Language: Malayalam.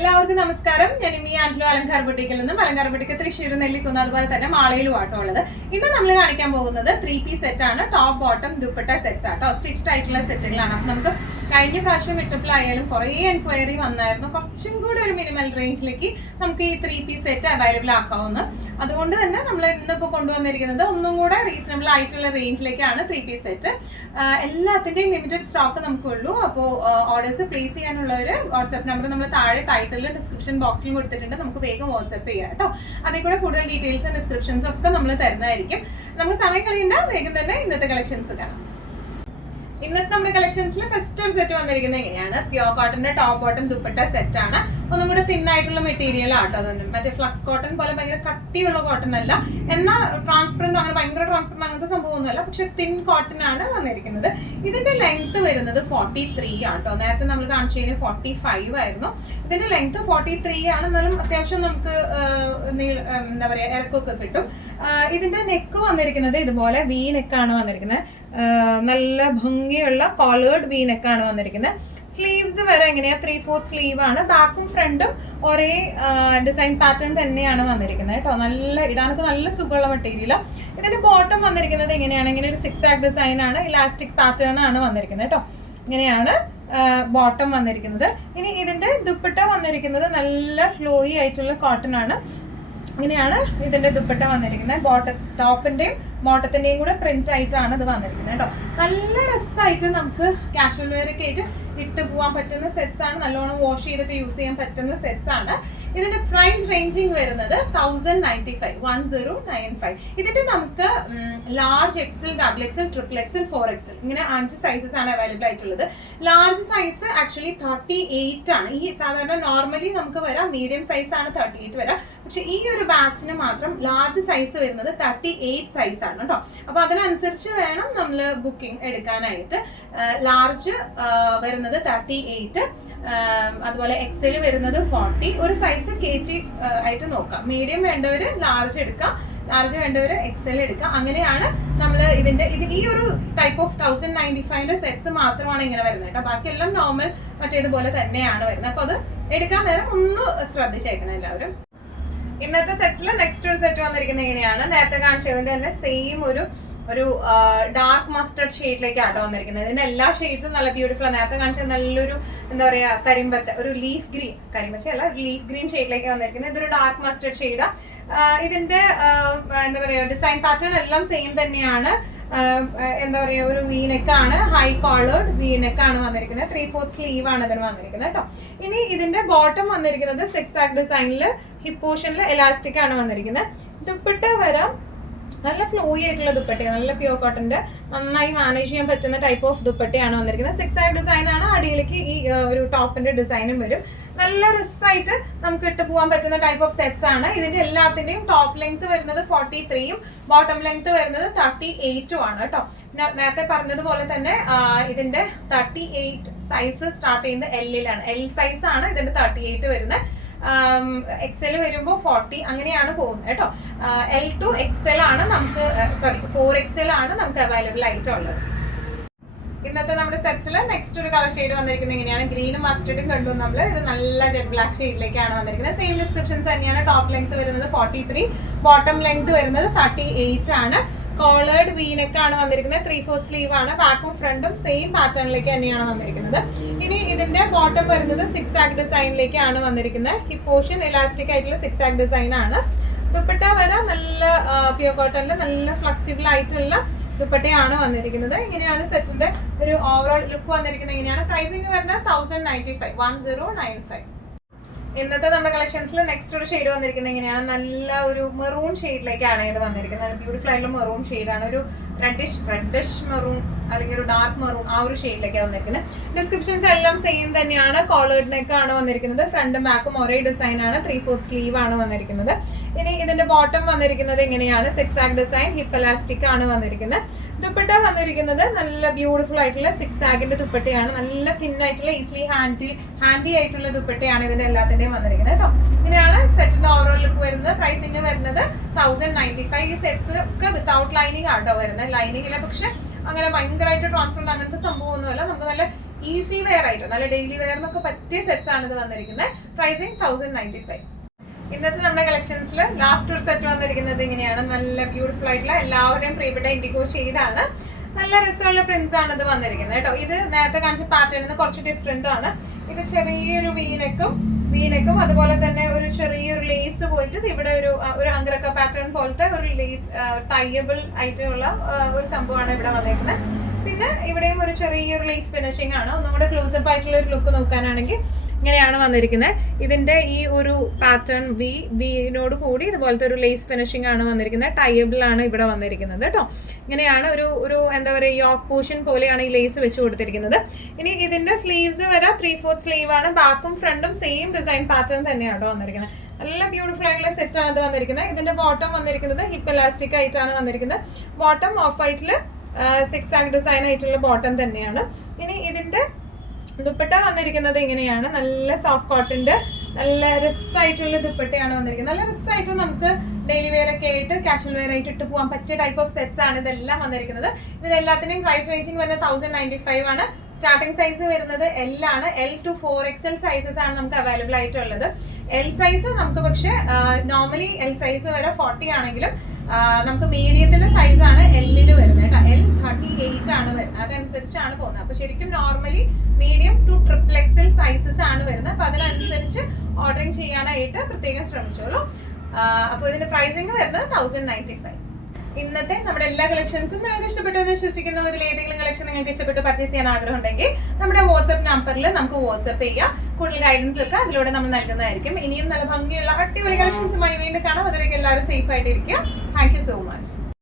എല്ലാവർക്കും നമസ്കാരം. ഞാൻ ഇമ്മി ആൻഡ്ലോ അലങ്കാർ ബുട്ടിക്കിൽ നിന്നും. അലങ്കാർ ബുട്ടിക്ക് തൃശ്ശൂർ, നെല്ലിക്കുന്ന്, അതുപോലെ തന്നെ മാളയിലും ആട്ടോ ഉള്ളത്. ഇന്ന് നമ്മൾ കാണിക്കാൻ പോകുന്നത് 3-piece സെറ്റ് ആണ്. ടോപ്പ് ബോട്ടം ദുപ്പട്ട സെറ്റ്സ് ആട്ടോ, സ്റ്റിച്ച്ഡ് ആയിട്ടുള്ള സെറ്റുകളാണ്. അപ്പൊ നമുക്ക് കഴിഞ്ഞ പ്രാവശ്യം ഇട്ടപ്പോഴായാലും കുറേ എൻക്വയറി വന്നായിരുന്നു. കുറച്ചും കൂടി ഒരു മിനിമൽ റേഞ്ചിലേക്ക് നമുക്ക് ഈ 3-piece സെറ്റ് അവൈലബിൾ ആക്കാവുന്ന. അതുകൊണ്ട് തന്നെ നമ്മൾ ഇന്നിപ്പോൾ കൊണ്ടുവന്നിരിക്കുന്നത് ഒന്നും കൂടെ റീസണബിൾ ആയിട്ടുള്ള റേഞ്ചിലേക്കാണ് 3-piece സെറ്റ്. എല്ലാത്തിൻ്റെയും ലിമിറ്റഡ് സ്റ്റോക്ക് നമുക്കുള്ളൂ. അപ്പോൾ ഓർഡേഴ്സ് പ്ലേസ് ചെയ്യാനുള്ളവർ വാട്സ്ആപ്പ് നമ്പർ നമ്മൾ താഴെ ടൈറ്റിലും ഡിസ്ക്രിപ്ഷൻ ബോക്സിലും കൊടുത്തിട്ടുണ്ട്. നമുക്ക് വേഗം വാട്സ്ആപ്പ് ചെയ്യാം കേട്ടോ. അതിൽ കൂടെ കൂടുതൽ ഡീറ്റെയിൽസും ഡിസ്ക്രിപ്ഷൻസും ഒക്കെ നമ്മൾ തരുന്നതായിരിക്കും. നമുക്ക് സമയം കളയണ്ട, വേഗം തന്നെ ഇന്നത്തെ കളക്ഷൻസ് കാണാം. ഇന്നത്തെ നമ്മുടെ കളക്ഷൻസിൽ ഫസ്റ്റ് ഒരു സെറ്റ് വന്നിരിക്കുന്നത് എങ്ങനെയാണ്? പ്യോർ കോട്ടന്റെ ടോപ്പ് ബോട്ടം ദുപ്പട്ട സെറ്റ് ആണ്. ഒന്നും കൂടെ തിന്നായിട്ടുള്ള മെറ്റീരിയൽ ആട്ടോ. അതുകൊണ്ട് മറ്റേ ഫ്ലക്സ് കോട്ടൺ പോലെ ഭയങ്കര കട്ടിയുള്ള കോട്ടൺ അല്ല, എന്നാൽ ട്രാൻസ്പെറന്റ് അങ്ങനെ ഭയങ്കര ട്രാൻസ്പെറന്റ് അങ്ങനത്തെ സംഭവമൊന്നുമല്ല, പക്ഷെ തിൻ കോട്ടൺ ആണ് വന്നിരിക്കുന്നത്. ഇതിന്റെ ലെങ്ത് വരുന്നത് 43 ആട്ടോ. നേരത്തെ നമ്മൾ കാണിച്ചതിന് 45 ആയിരുന്നു. ഇതിന്റെ ലെങ്ത് 43 ആണ്. എന്നാലും അത്യാവശ്യം നമുക്ക് എന്താ പറയാ ഇറക്കമൊക്കെ കിട്ടും. ഇതിന്റെ നെക്ക് വന്നിരിക്കുന്നത് ഇതുപോലെ വി നെക്കാണ് വന്നിരിക്കുന്നത്. നല്ല ഭംഗിയുള്ള കോളേർഡ് വി നെക്കാണ് വന്നിരിക്കുന്നത്. സ്ലീവ്സ് വരെ എങ്ങനെയാ 3/4 സ്ലീവ് ആണ്. ബാക്കും ഫ്രണ്ടും ഒരേ ഡിസൈൻ പാറ്റേൺ തന്നെയാണ് വന്നിരിക്കുന്നത് കേട്ടോ. നല്ല ഇടാനൊക്കെ നല്ല സുഖമുള്ള മെറ്റീരിയൽ. ഇതിന്റെ ബോട്ടം വന്നിരിക്കുന്നത് എങ്ങനെയാണ്? ഇങ്ങനെ ഒരു 6 ആക് ഡിസൈൻ ആണ്, ഇലാസ്റ്റിക് പാറ്റേൺ ആണ് വന്നിരിക്കുന്നത് കേട്ടോ. ഇങ്ങനെയാണ് ബോട്ടം വന്നിരിക്കുന്നത്. ഇനി ഇതിന്റെ ദുപ്പട്ട വന്നിരിക്കുന്നത് നല്ല ഫ്ലോയി ആയിട്ടുള്ള കോട്ടൺ ആണ്. ഇങ്ങനെയാണ് ഇതിന്റെ ദുപ്പട്ട വന്നിരിക്കുന്നത്. ടോപ്പിന്റെയും ബോട്ടത്തിന്റെയും കൂടെ പ്രിന്റ് ആയിട്ടാണ് ഇത് വന്നിരിക്കുന്നത് കേട്ടോ. നല്ല രസമായിട്ട് നമുക്ക് കാഷ്വൽ വെയർ ഒക്കെ ആയിട്ട് ഇട്ട് പോകാൻ പറ്റുന്ന സെറ്റ്സ് ആണ്. നല്ലോണം വാഷ് ചെയ്തൊക്കെ യൂസ് ചെയ്യാൻ പറ്റുന്ന സെറ്റ്സ് ആണ്. ഇതിന്റെ പ്രൈസ് റേഞ്ചിങ് വരുന്നത് 1095. ഇതിന്റെ നമുക്ക് large XL, double XL, triple XL, 4XL ഇങ്ങനെ 5 സൈസസ് ആണ് അവൈലബിൾ ആയിട്ടുള്ളത്. ലാർജ് സൈസ് ആക്ച്വലി 38 ആണ്. ഈ സാധാരണ നോർമലി നമുക്ക് വരാം മീഡിയം സൈസ് ആണ് 38 വരാം. പക്ഷെ ഈ ഒരു ബാച്ചിന് മാത്രം ലാർജ് സൈസ് വരുന്നത് 38 സൈസ് ആണ് കേട്ടോ. അപ്പൊ അതിനനുസരിച്ച് വേണം നമ്മൾ ബുക്കിംഗ് എടുക്കാനായിട്ട്. ലാർജ് വരുന്നത് 38, അതുപോലെ എക്സൽ വരുന്നത് 40. ഒരു സൈസ് കയറ്റി ആയിട്ട് നോക്കാം. മീഡിയം വേണ്ടവര് ലാർജ് എടുക്കാം, ലാർജ് വേണ്ടവര് എക്സൽ എടുക്കാം. അങ്ങനെയാണ് നമ്മൾ ഈ ഒരു ടൈപ്പ് ഓഫ് 1095 സെറ്റ്സ് മാത്രമാണ് ഇങ്ങനെ വരുന്നത് കേട്ടോ. ബാക്കിയെല്ലാം നോർമൽ മറ്റേതുപോലെ തന്നെയാണ് വരുന്നത്. അപ്പൊ അത് എടുക്കാൻ നേരം ഒന്ന് ശ്രദ്ധിച്ചേക്കണം എല്ലാവരും. ഇന്നത്തെ സെറ്റ്സിൽ നെക്സ്റ്റ് ഒരു സെറ്റ് വന്നിരിക്കുന്നത് എങ്ങനെയാണ്? നേരത്തെ കാണിച്ചതിന്റെ തന്നെ സെയിം ഒരു ഡാർക്ക് മസ്റ്റർഡ് ഷെയ്ഡിലേക്ക് ആട്ടോ വന്നിരിക്കുന്നത്. ഇതിന്റെ എല്ലാ ഷെയ്ഡ്സും നല്ല ബ്യൂട്ടിഫുൾ ആണ്. നേരത്തെ കാണിച്ചത് നല്ലൊരു എന്താ പറയാ കരിമ്പച്ച, ഒരു ലീഫ് ഗ്രീൻ, കരിമ്പച്ച അല്ല ലീഫ് ഗ്രീൻ ഷെയ്ഡിലേക്ക് വന്നിരിക്കുന്നത്. ഇതൊരു ഡാർക്ക് മസ്റ്റർഡ് ഷെയ്ഡാ. ഇതിന്റെ എന്താ പറയാ ഡിസൈൻ പാറ്റേൺ എല്ലാം സെയിം തന്നെയാണ്. എന്താ പറയാ ഒരു വീനെക്കാണ്, ഹൈ കോളേർഡ് വീനെക്കാണ് വന്നിരിക്കുന്നത്. 3/4 സ്ലീവ് ആണ് ഇതിന് വന്നിരിക്കുന്നത് കേട്ടോ. ഇനി ഇതിന്റെ ബോട്ടം വന്നിരിക്കുന്നത് 6 ആക് ഡിസൈനിൽ ഹിപ്പ് പോർഷനിൽ എലാസ്റ്റിക് ആണ് വന്നിരിക്കുന്നത്. ദുപ്പട്ട വരാം നല്ല ഫ്ലോയി ആയിട്ടുള്ള ദുപ്പട്ടയാണ്. നല്ല പ്യൂർ കോട്ടന്റെ നന്നായി മാനേജ് ചെയ്യാൻ പറ്റുന്ന ടൈപ്പ് ഓഫ് ദുപ്പട്ടയാണ് വന്നിരിക്കുന്നത്. 6 ആക് ഡിസൈൻ ആണ്. അടിയിലേക്ക് ഈ ഒരു ടോപ്പിന്റെ ഡിസൈനും വരും. നല്ല റിസായിട്ട് നമുക്ക് ഇട്ട് പോകാൻ പറ്റുന്ന ടൈപ്പ് ഓഫ് സെറ്റ്സ് ആണ്. ഇതിന്റെ എല്ലാത്തിന്റെയും ടോപ്പ് ലെങ്ത് വരുന്നത് 43ഉം ബോട്ടം ലെങ്ത് വരുന്നത് 38ഉം ആണ് കേട്ടോ. നേരത്തെ പറഞ്ഞതുപോലെ തന്നെ ഇതിന്റെ 38 സൈസ് സ്റ്റാർട്ട് ചെയ്യുന്നത് എല്ലിലാണ്. എൽ സൈസ് ആണ് ഇതിന്റെ 38 വരുന്നത്. എക്സൽ വരുമ്പോൾ 40 അങ്ങനെയാണ് പോകുന്നത് കേട്ടോ. L to XL ആണ് നമുക്ക് 4XL ആണ് നമുക്ക് അവൈലബിൾ ആയിട്ടുള്ളത്. ഇന്നത്തെ നമ്മുടെ സെറ്റ്സിൽ നെക്സ്റ്റ് ഒരു കളർ ഷെയ്ഡ് വന്നിരിക്കുന്നത് എങ്ങനെയാണ്? ഗ്രീനും മസ്റ്റർഡും കണ്ടു നമ്മൾ. ഇത് നല്ല ജെറ്റ് ബ്ലാക്ക് ഷെയ്ഡിലേക്കാണ് വന്നിരിക്കുന്നത്. സെയിം ഡിസ്ക്രിപ്ഷൻസ് തന്നെയാണ്. ടോപ്പ് ലെങ്ത് വരുന്നത് 43, ബോട്ടം ലെങ്ത് വരുന്നത് 38 ആണ്. കോളേർഡ് വീനെക്കാണ് വന്നിരിക്കുന്നത്. 3/4 സ്ലീവ് ആണ്. ബാക്കും ഫ്രണ്ടും സെയിം പാറ്റേണിലേക്ക് തന്നെയാണ് വന്നിരിക്കുന്നത്. ഇനി ഇതിന്റെ ബോട്ടം വരുന്നത് 6 ആക് ഡിസൈനിലേക്കാണ് വന്നിരിക്കുന്നത്. ഹിപ്പ് പോർഷൻ എലാസ്റ്റിക് ആയിട്ടുള്ള 6 ആക് ഡിസൈൻ ആണ്. ദുപ്പട്ട വരെ നല്ല പ്യൂർ കോട്ടണില് നല്ല ഫ്ലെക്സിബിൾ ആയിട്ടുള്ള ദുപ്പട്ടയാണ് വന്നിരിക്കുന്നത്. ഇങ്ങനെയാണ് സെറ്റിന്റെ ഒരു ഓവറോൾ ലുക്ക് വന്നിരിക്കുന്നത്. എങ്ങനെയാണ്? പ്രൈസിംഗ് വരുന്നത് 1095. ഇന്നത്തെ നമ്മുടെ കളക്ഷൻസിൽ നെക്സ്റ്റ് ഒരു ഷെയ്ഡ് വന്നിരിക്കുന്നത് എങ്ങനെയാണ്? നല്ല ഒരു മെറൂൺ ഷെയ്ഡിലേക്കാണ് ഇത് വന്നിരിക്കുന്നത്. നല്ല ബ്യൂട്ടിഫുൾ ആയിട്ടുള്ള മെറൂൺ ഷെയ്ഡാണ്. ഒരു റെഡിഷ് മെറൂൺ അല്ലെങ്കിൽ ഒരു ഡാർക്ക് മെറൂൺ ആ ഒരു ഷെയ്ഡിലേക്കാണ് വന്നിരിക്കുന്നത്. ഡിസ്ക്രിപ്ഷൻസ് എല്ലാം സെയിം തന്നെയാണ്. കോളേർഡ് നെക്ക് ആണ് വന്നിരിക്കുന്നത്. ഫ്രണ്ടും ബാക്കും ഒരേ ഡിസൈൻ ആണ്. 3/4 സ്ലീവ് ആണ് വന്നിരിക്കുന്നത്. ഇനി ഇതിന്റെ ബോട്ടം വന്നിരിക്കുന്നത് എങ്ങനെയാണ്? 6 ആക് ഡിസൈൻ, ഹിപ്പ് എലാസ്റ്റിക് ആണ് വന്നിരിക്കുന്നത്. ദുപ്പട്ട വന്നിരിക്കുന്നത് നല്ല ബ്യൂട്ടിഫുൾ ആയിട്ടുള്ള 6 ആഗിന്റെ ദുപ്പട്ടയാണ്. നല്ല തിന്നായിട്ടുള്ള ഈസിലി ഹാൻഡി ആയിട്ടുള്ള ദുപ്പട്ടയാണ് ഇതിന്റെ എല്ലാത്തിന്റെയും വന്നിരിക്കുന്നത് കേട്ടോ. ഇങ്ങനെയാണ് സെറ്റിന്റെ ഓവറോൾ ലുക്ക് വരുന്നത്. പ്രൈസിംഗ് വരുന്നത് 1095. ഈ സെറ്റ്സ് ഒക്കെ വിത്തൗട്ട് ലൈനിങ് ആട്ടോ വരുന്നത്. ലൈനിങ്ങിലെ പക്ഷെ അങ്ങനെ ഭയങ്കരമായിട്ട് ട്രാൻസ്പെറന്റ് അങ്ങനത്തെ സംഭവമൊന്നുമല്ല. നമുക്ക് നല്ല ഈസി വെയർ ആയിട്ട് നല്ല ഡെയിലി വെയറിനൊക്കെ പറ്റിയ സെറ്റ്സ് ആണ് ഇത് വന്നിരിക്കുന്നത്. പ്രൈസിങ് 1095. ഇന്നത്തെ നമ്മുടെ കളക്ഷൻസിൽ ലാസ്റ്റ് ഒരു സെറ്റ് വന്നിരിക്കുന്നത് ഇങ്ങനെയാണ്. നല്ല ബ്യൂട്ടിഫുൾ ആയിട്ടുള്ള എല്ലാവരുടെയും പ്രിയപ്പെട്ട ഇൻഡിഗോ ഷെയ്ഡാണ്. നല്ല രസമുള്ള പ്രിന്റ്സ് ആണ് ഇത് വന്നിരിക്കുന്നത് കേട്ടോ. ഇത് നേരത്തെ കാണിച്ച പാറ്റേണിൽ നിന്ന് കുറച്ച് ഡിഫറെന്റ് ആണ്. ഇത് ചെറിയൊരു വീനക്കും അതുപോലെ തന്നെ ഒരു ചെറിയൊരു ലേസ് പോയിട്ട് ഇവിടെ ഒരു അങ്ക്രക്ക പാറ്റേൺ പോലത്തെ ഒരു ലേസ് ടൈയബിൾ ആയിട്ടുള്ള ഒരു സംഭവമാണ് ഇവിടെ വന്നിരിക്കുന്നത്. പിന്നെ ഇവിടെയും ഒരു ചെറിയൊരു ലേസ് ഫിനിഷിംഗ് ആണ്. ഒന്നും കൂടെ ക്ലോസപ്പ് ആയിട്ടുള്ള ഒരു ലുക്ക് നോക്കാനാണെങ്കിൽ ഇങ്ങനെയാണ് വന്നിരിക്കുന്നത്. ഇതിന്റെ ഈ ഒരു പാറ്റേൺ വിനോട് കൂടി ഇതുപോലത്തെ ഒരു ലേസ് ഫിനിഷിംഗ് ആണ് വന്നിരിക്കുന്നത്. ടൈബിൾ ആണ് ഇവിടെ വന്നിരിക്കുന്നത് കേട്ടോ. ഇങ്ങനെയാണ് ഒരു എന്താ പറയുക യോക്ക് പോർഷൻ പോലെയാണ് ഈ ലേസ് വെച്ച് കൊടുത്തിരിക്കുന്നത്. ഇനി ഇതിന്റെ സ്ലീവ്സ് വരെ 3/4 സ്ലീവ് ആണ്. ബാക്കും ഫ്രണ്ടും സെയിം ഡിസൈൻ പാറ്റേൺ തന്നെയാണ് വന്നിരിക്കുന്നത്. നല്ല ബ്യൂട്ടിഫുൾ ആയിട്ടുള്ള സെറ്റ് ആണ് ഇത് വന്നിരിക്കുന്നത്. ഇതിന്റെ ബോട്ടം വന്നിരിക്കുന്നത് ഹിപ്പ് എലാസ്റ്റിക് ആയിട്ടാണ് വന്നിരിക്കുന്നത്. ബോട്ടം ഓഫ് വൈറ്റിൽ 6 ആഗ് ഡിസൈൻ ആയിട്ടുള്ള ബോട്ടം തന്നെയാണ്. ഇനി ഇതിന്റെ ദുപ്പട്ട വന്നിരിക്കുന്നത് ഇങ്ങനെയാണ്. നല്ല സോഫ്റ്റ് കോട്ടന്റെ നല്ല രസമായിട്ടുള്ള ദുപ്പട്ടയാണ് വന്നിരിക്കുന്നത്. നല്ല രസമായിട്ട് നമുക്ക് ഡെയിലി വെയർ ഒക്കെ ആയിട്ട് കാഷ്വൽ വെയർ ആയിട്ട് ഇട്ട് പോകാൻ പറ്റിയ ടൈപ്പ് ഓഫ് സെറ്റ്സ് ആണ് ഇതെല്ലാം വന്നിരിക്കുന്നത്. ഇതിനെല്ലാത്തിന്റെയും പ്രൈസ് റേഞ്ചിങ് വരുന്നത് 1095 ആണ്. സ്റ്റാർട്ടിംഗ് സൈസ് വരുന്നത് L ആണ്. L to 4XL സൈസസ് ആണ് നമുക്ക് അവൈലബിൾ ആയിട്ടുള്ളത്. L സൈസ് നമുക്ക് പക്ഷേ നോർമലി L സൈസ് വരെ 40 ആണെങ്കിലും നമുക്ക് മീഡിയത്തിന്റെ സൈസ് ആണ് L വരുന്നത് കേട്ടോ. L 38 ആണ് വരുന്നത്. അതനുസരിച്ചാണ് പോകുന്നത്. അപ്പൊ ശരിക്കും normally medium to XXL sizes ആണ് വരുന്നത്. അപ്പൊ അതിനനുസരിച്ച് ഓർഡറിങ് ചെയ്യാനായിട്ട് പ്രത്യേകം ശ്രമിച്ചോളൂ. അപ്പോൾ ഇതിന്റെ പ്രൈസിങ് വരുന്നത് 1095. ഇന്നത്തെ നമ്മുടെ എല്ലാ കളക്ഷൻസും നിങ്ങൾക്ക് ഇഷ്ടപ്പെട്ടു എന്ന് വിശ്വസിക്കുന്നു. ഇതിൽ ഏതെങ്കിലും കളക്ഷൻ നിങ്ങൾക്ക് ഇഷ്ടപ്പെട്ട് പർച്ചേസ് ചെയ്യാൻ ആഗ്രഹം ഉണ്ടെങ്കിൽ നമ്മുടെ വാട്സ്ആപ്പ് നമ്പറിൽ നമുക്ക് വാട്സ്ആപ്പ് ചെയ്യാം. കൂടുതൽ ഗൈഡൻസ് ഒക്കെ അതിലൂടെ നമ്മൾ നൽകുന്നതായിരിക്കും. ഇനിയും നല്ല ഭംഗിയുള്ള അടിപൊളി കളക്ഷൻസുമായി വീണ്ടും കാണാം. അതിലേക്ക് എല്ലാവരും സേഫ് ആയിട്ടിരിക്കുക. Thank you so much.